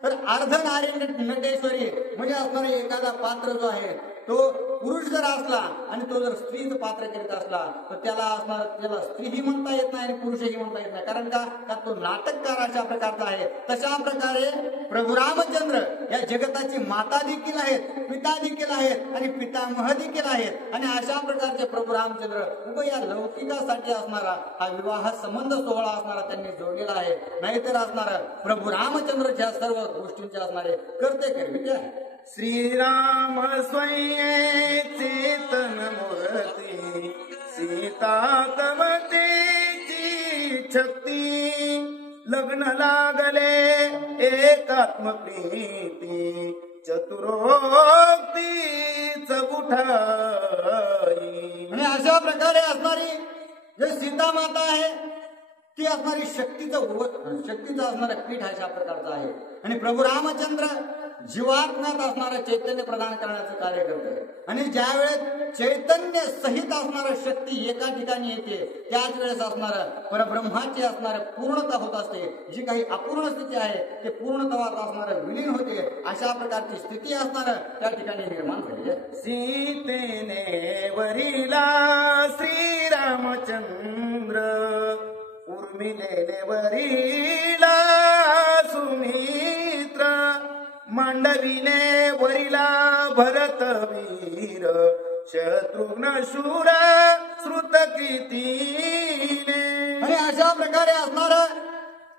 तर अर्धनारी नटेश्वरी म्हणजे असणारा एखादा पात्र जो आहे तो पुरुष जर असला आणि तो जर स्त्रीचं पात्र करीत असला तर त्याला स्त्रीही म्हणता येत नाही आणि पुरुषही म्हणता येत नाही. कारण का तो नाटककार अशा प्रकारचा आहे. तशा प्रकारे प्रभू रामचंद्र या जगताची माता देखील आहेत, पिता देखील आहेत आणि पितामह देखील आहेत. आणि अशा प्रकारचे प्रभू रामचंद्र उभं या लौकिकासाठी असणारा हा विवाह संबंध सोहळा असणारा त्यांनी जोडलेला आहे. नाहीतर असणारा प्रभू रामचंद्रच्या सर्व गोष्टींचे असणारे करते करविते आहे. श्रीराम स्वये चेतन मूर्ती सीता तमतेची शक्ती लग्न लागले एकात्म प्रीती चतुरोक्ती चबुठाई. आणि अशा प्रकारे असणारी जे सीता माता आहे ती असणारी शक्तीचं असणारं पीठ अशा प्रकारचं आहे. आणि प्रभू रामचंद्र जीवात्म्यात असणारं चैतन्य प्रदान करण्याचं कार्य करते. आणि ज्या वेळेस चैतन्य सहित असणारं शक्ती एका ठिकाणी येते त्याच वेळेस असणारं परब्रह्माची असणारं पूर्णता होत असते. जी काही अपूर्ण स्थिती आहे ते पूर्णत्वात असणारं विलीन होते. अशा प्रकारची स्थिती असणारं त्या ठिकाणी निर्माण झाली आहे. सीतेने वरिला श्रीरामचंद्र उर्मिलेले वरिला सुमित्र मांडविले वरिला भरतवीर शत्रुघ्न शूर श्रुत कीर्तीने. आणि अशा प्रकारे असणारं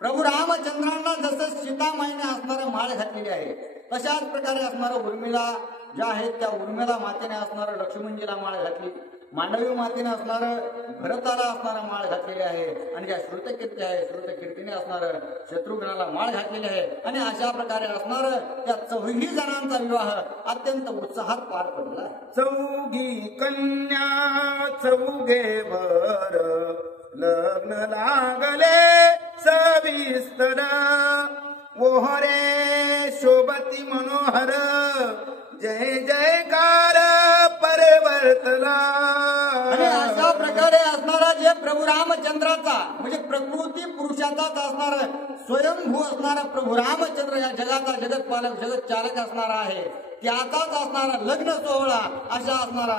प्रभू रामचंद्रांना जसं सीतामाईने असणारं माळ घातलेली आहे तशाच प्रकारे असणारं उर्मिला ज्या आहेत त्या उर्मिला मातेने असणारं लक्ष्मणजीला माळ घातली, मांडवी मातेने असणारं भरताला असणारा माळ घातलेली आहे. आणि ज्या श्रुतकीर्ती आहे श्रुतकीर्तीने असणारं शत्रुघ्नाला माळ घातलेली आहे. आणि अशा प्रकारे असणारं त्या चौघी जणांचा विवाह अत्यंत उत्साहात पार पडला. चौघी कन्या चौघे वर लग्न लागले सविस्तर ओहरे शोभती मनोहर जय जयकार परिवर्तला. आणि अशा प्रकारे असणारा जे प्रभू रामचंद्राचा म्हणजे प्रकृती पुरुषाचाच असणारा स्वयंभू असणारा प्रभू रामचंद्र या जगाचा जगतपालक जगत चालक असणारा आहे त्याचाच असणारा लग्न सोहळा अशा असणारा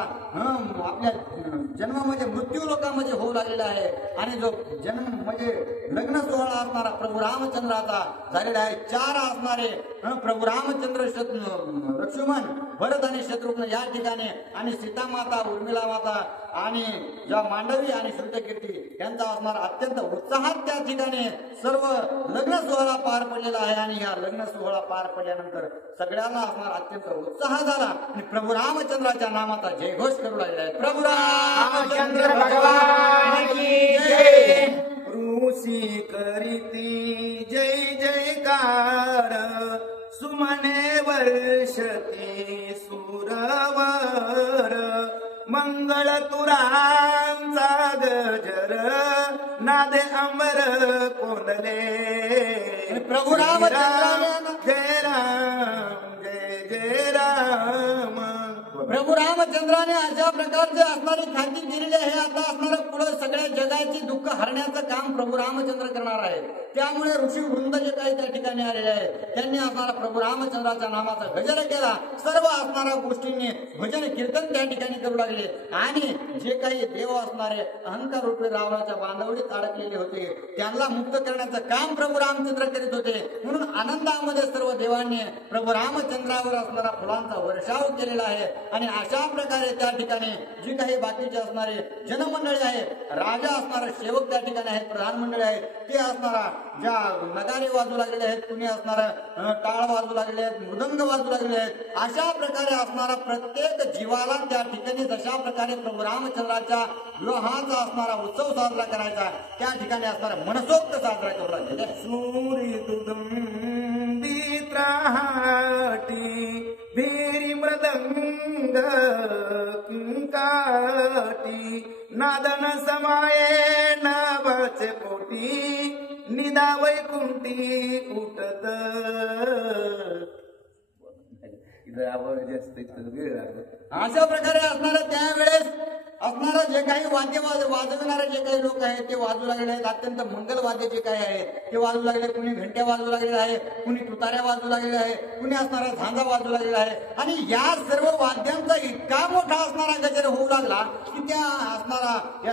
आपल्या जन्म म्हणजे मृत्यू लोकांमध्ये होऊ लागलेला आहे. आणि जो जन्म म्हणजे लग्न सोहळा असणारा प्रभू रामचंद्राचा झालेला आहे. 4 असणारे प्रभू रामचंद्र लक्ष्मण भरत आणि शत्रुघ्न या ठिकाणी आणि सीता माता, उर्मिला माता आणि ज्या मांडवी आणि श्रुतकीर्ती यांचा असणार अत्यंत उत्साहात त्या ठिकाणी सर्व लग्न सोहळा पार पडलेला आहे. आणि ह्या लग्न सोहळा पार पडल्यानंतर सगळ्यांना असणार अत्यंत उत्साह झाला आणि प्रभू रामचंद्राच्या नामाचा जयघोष करू लागले आहेत. प्रभू रामचंद्र भगवान की जय. ऋषी करीती जय जयकार सुमने वर्षती सुरवर मंगळ तुरांचा गजर नादे अंबर कोंडले प्रभू रामचंद्राने जय राम जय जय राम. प्रभू रामचंद्राने अशा प्रकारचे असणारी ख्याती दिलेली आहे. आता असणारं पुढे सगळ्या जगाची दुःख हरण्याचं काम प्रभू रामचंद्र करणार आहे. त्यामुळे ऋषी वृंद जे काही त्या ठिकाणी आलेले आहेत त्यांनी असणारा प्रभू रामचंद्राच्या नामाचा गजर केला. सर्व असणाऱ्या गोष्टींनी भजन कीर्तन त्या ठिकाणी करू लागले आणि जे काही देव असणारे अहंकार रूपी रावणाच्या बांधवडीत अडकलेले होते त्यांना मुक्त करण्याचं काम प्रभू रामचंद्र करीत होते. म्हणून आनंदामध्ये सर्व देवांनी प्रभू रामचंद्रावर असणारा फुलांचा वर्षाव केलेला आहे. आणि अशा प्रकारे त्या ठिकाणी जी काही बाकीचे असणारे जनमंडळी आहेत, राजा असणारे सेवक त्या ठिकाणी आहेत, प्रधान मंडळी आहेत, ते असणारा ज्या नगारे वाजू लागलेले आहेत, कुणी असणारा टाळ वाजू लागलेले आहेत, मृदंग वाजू लागलेले आहेत, अशा प्रकारे असणारा प्रत्येक जीवाला त्या ठिकाणी जशा प्रकारे प्रभू रामचंद्राच्या विवाहाचा असणारा उत्सव साजरा करायचा त्या ठिकाणी असणारा मनसोक्त साजरा करू लागलेला आहे. सूरी दुदुंबी त्राटी भीरी मृदंग किंकाटी नादन समाये नावाचे पोटी निदा वैकुंठी उठत. आवाज जास्त वेळ लागतो. अशा प्रकारे असणारं त्यावेळेस असणारं जे काही वाजवणारे जे काही लोक आहेत ते वाजू लागलेले आहेत. अत्यंत मंगल वाद्य जे काही आहेत ते वाजू लागले. कुणी घंट्या वाजू लागलेल्या आहे, कुणी तुताऱ्या वाजू लागलेल्या आहे, कुणी असणारा झांजा वाजू लागलेला आहे. आणि या सर्व वाद्यांचा इतका मोठा असणारा गजर होऊ लागला की त्या असणारा